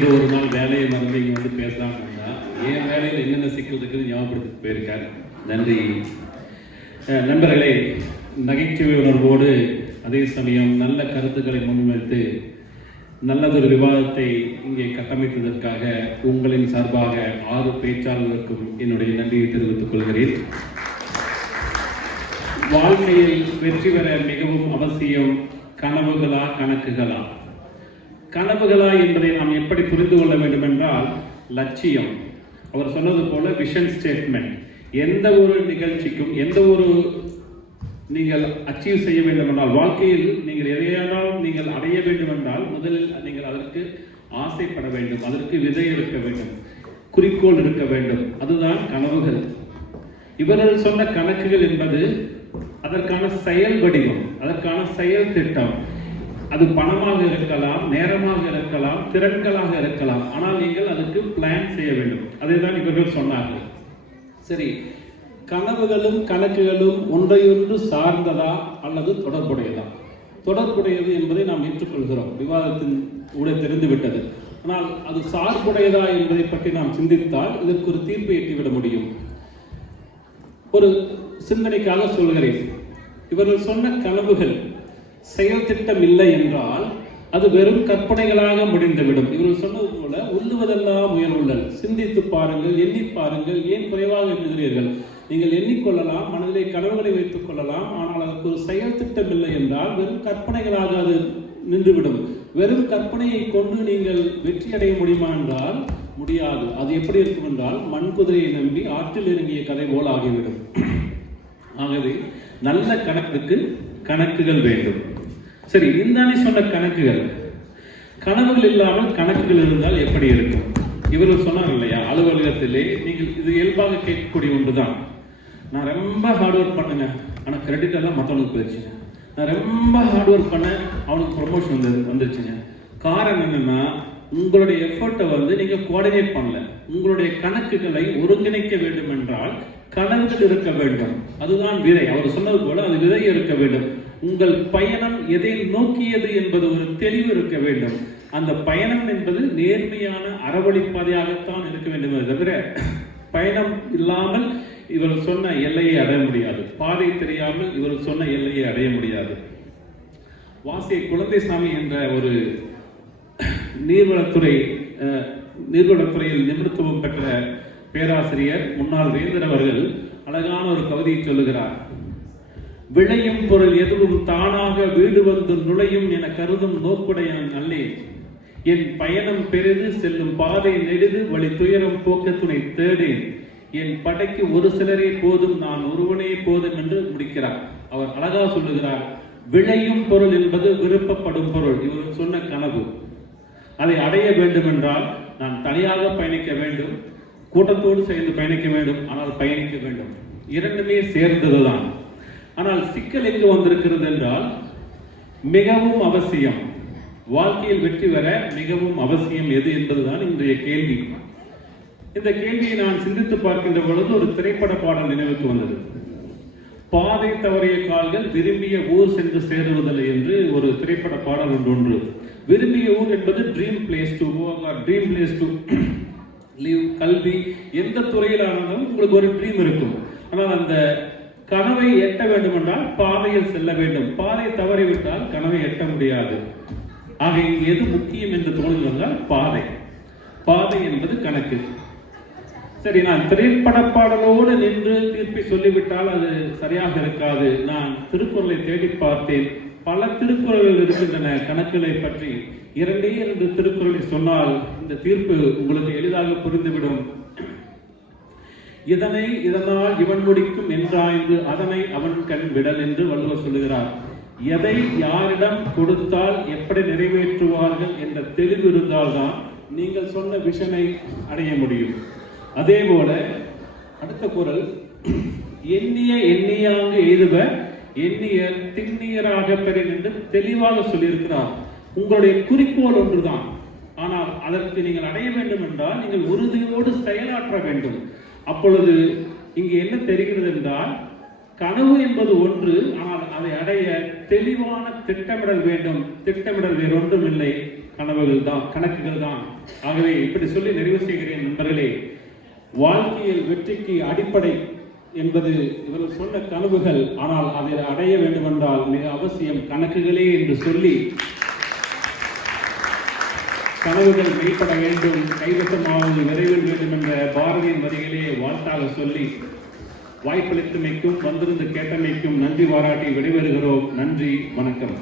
ஏதோ ஒரு நாள் வேலையை மறந்து இங்கே வந்து பேசலாம்னு இருந்தால் என் வேலையில் என்னென்ன சிக்கல் இருக்குது ஞாபகப்படுத்தி போயிருக்கார். நன்றி நண்பர்களே. நகைச்சுவை உணர்வோடு அதே சமயம் நல்ல கருத்துக்களை முன்வைத்து நல்லதொரு விவாதத்தை இங்கே கட்டமைத்ததற்காக உங்களின் சார்பாக 6 பேச்சாளர்களுக்கும் என்னுடைய நன்றியை தெரிவித்துக் கொள்கிறேன். வாழ்க்கையில் வெற்றி பெற மிகவும் அவசியம் கனவுகளா கணக்குகளா? கனவுகளா என்பதை நாம் எப்படி புரிந்து கொள்ள வேண்டும் என்றால், லட்சியம். அவர் சொன்னது போல விஷன் ஸ்டேட்மெண்ட். எந்த ஒரு நிகழ்ச்சிக்கும் எந்த ஒரு நீங்கள் அச்சீவ் செய்ய வேண்டும் என்றால், வாழ்க்கையில் நீங்கள் எதையானாலும் நீங்கள் அடைய வேண்டும் என்றால் முதலில் நீங்கள் அதற்கு ஆசைப்பட வேண்டும், அதற்கு விதை இருக்க வேண்டும், குறிக்கோள் இருக்க வேண்டும். அதுதான் கனவுகள். இவர்கள் சொன்ன கணக்குகள் என்பது அதற்கான செயல் வடிவம், அதற்கான செயல் திட்டம். அது பணமாக இருக்கலாம், நேரமாக இருக்கலாம், திறன்களாக இருக்கலாம். ஆனால் நீங்கள் அதுக்கு பிளான் செய்ய வேண்டும். அதைதான் இவர்கள் சொன்னார்கள். சரி, கனவுகளும் கணக்குகளும் ஒன்றையொன்று சார்ந்ததா அல்லது தொடர்புடையதா? தொடர்புடையது என்பதை நாம் ஏற்றுக்கொள்கிறோம், விவாதத்தின் கூட தெரிந்துவிட்டது. ஆனால் அது சார்புடையதா என்பதை பற்றி நாம் சிந்தித்தால் இதற்கு ஒரு தீர்ப்பை எட்டிவிட முடியும். ஒரு சிந்தனைக்காக சொல்கிறேன். இவர்கள் சொன்ன கனவுகள் செயல் திட்டம் இல்லை என்றால் அது வெறும் கற்பனைகளாக முடிந்துவிடும். இவர்கள் சொன்னது போல உள்ளுவதெல்லாம் உயர்வுள்ளல். சிந்தித்து பாருங்கள், எண்ணி பாருங்கள். ஏன் குறைவாக எண்ணுகிறீர்கள்? நீங்கள் எண்ணிக்கொள்ளலாம், மனதிலே கனவுகளை வைத்துக் கொள்ளலாம். ஆனால் அதற்கு ஒரு செயல் திட்டம் இல்லை என்றால் வெறும் கற்பனைகளாக அது நின்றுவிடும். வெறும் கற்பனையை கொண்டு நீங்கள் வெற்றி அடைய முடியுமா என்றால் முடியாது. அது எப்படி இருக்கும் என்றால் மண் குதிரையை நம்பி ஆற்றில் இறங்கிய கதை போல் ஆகிவிடும். ஆகவே நல்ல கணக்குக்கு கணக்குகள் வேண்டும். சரி, இந்தானே சொன்ன கணக்குகள். கனவுகள் இல்லாமல் கணக்குகள் இருந்தால் எப்படி இருக்கும்? இவர்கள் சொன்னார் இல்லையா, அலுவலகத்திலே நீங்கள் இது இயல்பாக கேட்கக்கூடிய ஒன்றுதான். நான் ரொம்ப ஹார்ட் ஒர்க் பண்ணுங்க, ஆனால் கிரெடிட் எல்லாம் மற்றவனுக்கு போயிடுச்சுங்க. நான் ரொம்ப ஹார்ட் ஒர்க் பண்ண, அவனுக்கு ப்ரொமோஷன் வந்துருச்சுங்க. காரணம் என்னன்னா, உங்களுடைய எஃபர்ட்டை நீங்கள் கோஆர்டினேட் பண்ணல. உங்களுடைய கணக்குகளை ஒருங்கிணைக்க வேண்டும் என்றால் கனவுகள் இருக்க வேண்டும். அதுதான் விதை. அவர் சொன்னது போல அது விதை இருக்க வேண்டும். உங்கள் பயணம் எதை நோக்கியது என்பது ஒரு தெளிவு இருக்க வேண்டும். அந்த பயணம் என்பது நேர்மையான அறவழிப்பாதையாகத்தான் இருக்க வேண்டும். தவிர பயணம் இல்லாமல் இவர் சொன்ன எல்லையை அடைய முடியாது. பாதை தெரியாமல் இவர் சொன்ன எல்லையை அடைய முடியாது. வாசிய குழந்தைசாமி என்ற ஒரு நீர்வளத்துறையில் நிபுணத்துவம் பெற்ற பேராசிரியர், முன்னாள் வேந்தர் அவர்கள் அழகான ஒரு கவிதையை சொல்லுகிறார். விளையும் பொருள் எதுவும் தானாக வீடு வந்து நுழையும் என கருதும் நோக்குடையன் அல்லேன். என் பயணம் பெரிது, செல்லும் பாதை நெடிது, வழி துயரம் போக்க துணை தேடேன். என் படைக்கு ஒரு சிலரே போதும், நான் ஒருவனே போதும் என்று முடிக்கிறார். அவர் அழகா சொல்லுகிறார், விளையும் பொருள் என்பது விருப்பப்படும் பொருள். இவர் சொன்ன கனவு. அதை அடைய வேண்டும் என்றால் நான் தனியாக பயணிக்க வேண்டும், கூட்டத்தோடு சேர்ந்து பயணிக்க வேண்டும். ஆனால் பயணிக்க வேண்டும். இரண்டுமே சேர்ந்ததுதான். ஆனால் சிக்கல் எங்கு வந்திருக்கிறது என்றால், மிகவும் அவசியம், வாழ்க்கையில் வெற்றி பெற மிகவும் அவசியம் எது என்பதுதான் இன்றைய கேள்வி. இந்த கேள்வியை நான் சிந்தித்து பார்க்கின்ற பொழுது ஒரு திரைப்பட பாடல் நினைவுக்கு வந்தது. பாதை தவறிய கால்கள் விரும்பிய ஊர் சென்று சேருவதில்லை என்று ஒரு திரைப்பட பாடல் ஒன்று. விரும்பிய ஊர் என்பது dream place to work or dream place to live. கல்வி எந்த துறையிலானாலும் உங்களுக்கு ஒரு ட்ரீம் இருக்கும். ஆனால் அந்த கனவை எட்ட வேண்டும் என்றால் பாதையில் செல்ல வேண்டும். பாதை தவறிவிட்டால் கனவை எட்ட முடியாது. ஆக எது முக்கியம் என்று தோன்றுவதால் பாதை என்பது கணக்கு. சரி, நான் திரைப்பட பாடலோடு நின்று தீர்ப்பை சொல்லிவிட்டால் அது சரியாக இருக்காது. நான் திருக்குறளை தேடி பார்த்தேன். பல திருக்குறள்கள் இருக்கின்றன கணக்குகளை பற்றி. 2 திருக்குறளை சொன்னால் இந்த தீர்ப்பு உங்களுக்கு எளிதாக புரிந்துவிடும். இதனால் இவன் முடிக்கும் என்றாய்ந்து அதனை அவன் கண் விடல் என்று வள்ளுவர் சொல்லுகிறார். எதை யாரிடம் கொடுத்தால் எப்படி நிறைவேற்றுவார்கள் என்ற தெளிவு இருந்தால்தான் நீங்கள் சொன்ன விஷனை அடைய முடியும். அதே போல அடுத்த குறள், எண்ணிய எண்ணியாங்கு எய்துவ எண்ணியர் திண்ணியராக பெறேன் என்று தெளிவாக சொல்லியிருக்கிறார். உங்களுடைய குறிக்கோள் ஒன்றுதான். ஆனால் அதற்கு நீங்கள் அடைய வேண்டும் என்றால் நீங்கள் உறுதியோடு செயலாற்ற வேண்டும். அப்பொழுது இங்கு என்ன தெரிகிறது என்றால், கனவு என்பது ஒன்று, ஆனால் அதை அடைய தெளிவான திட்டமிடல் வேண்டும். திட்டமிடல் வேறொன்றும் இல்லை. கனவுகள் தான், கணக்குகள் தான். ஆகவே இப்படி சொல்லி நிறைவு செய்கிறேன் நண்பர்களே. வாழ்க்கையில் வெற்றிக்கு அடிப்படை என்பது இவர்கள் சொன்ன கனவுகள். ஆனால் அதை அடைய வேண்டுமென்றால் மிக அவசியம் கணக்குகளே என்று சொல்லி, கனவுகள் மெய்ப்பட வேண்டும், கைவசமாவது விரைவில் வேண்டும் என்ற பாரதியின் வரிகளே வாழ்த்தாக சொல்லி, வாய்ப்பளித்தமைக்கும் வந்திருந்து கேட்டமைக்கும் நன்றி பாராட்டி விடைபெறுகிறோம். நன்றி, வணக்கம்.